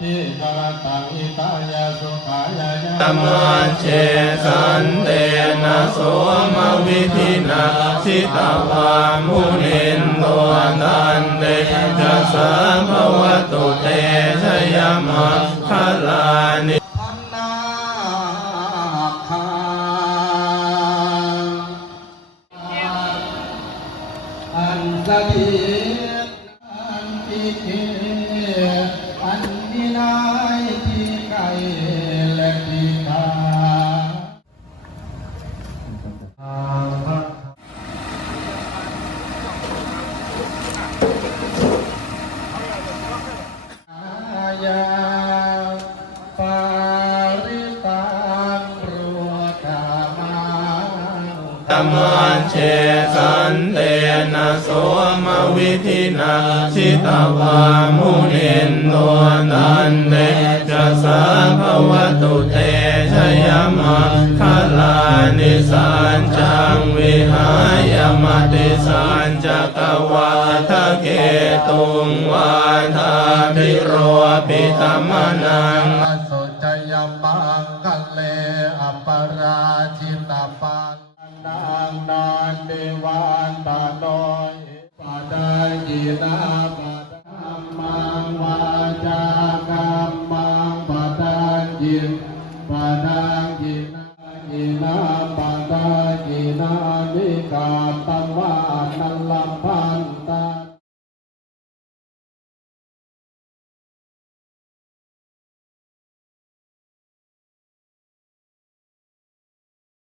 ทิกรตังอิตายาสุขายายาธรรมาเชสันเตนะโสมวิธินาชิตาวามุนินโตตันเตจะสะภวตุเตชยมัคคลานิพันนาคาอันสถิตอันติเกอัน นิน ธรรมาเชสันเตนะโสมวิธินาชิตาวามุนินโตตันเตจะสะภวตุเตชยมัคคลานิสันจังวิหายมติสันจักวาทะเกตุงวาทาภิโรปิตมนังสุจยมังกัลเลอปราชิตาปัน นางนานเดวานตาน้อยปาดาจีนาปาดามมังมาจากรมมังปาดาจีนปาดาจีนาจีนาปาดาจีนานิกาตังวานัลลัง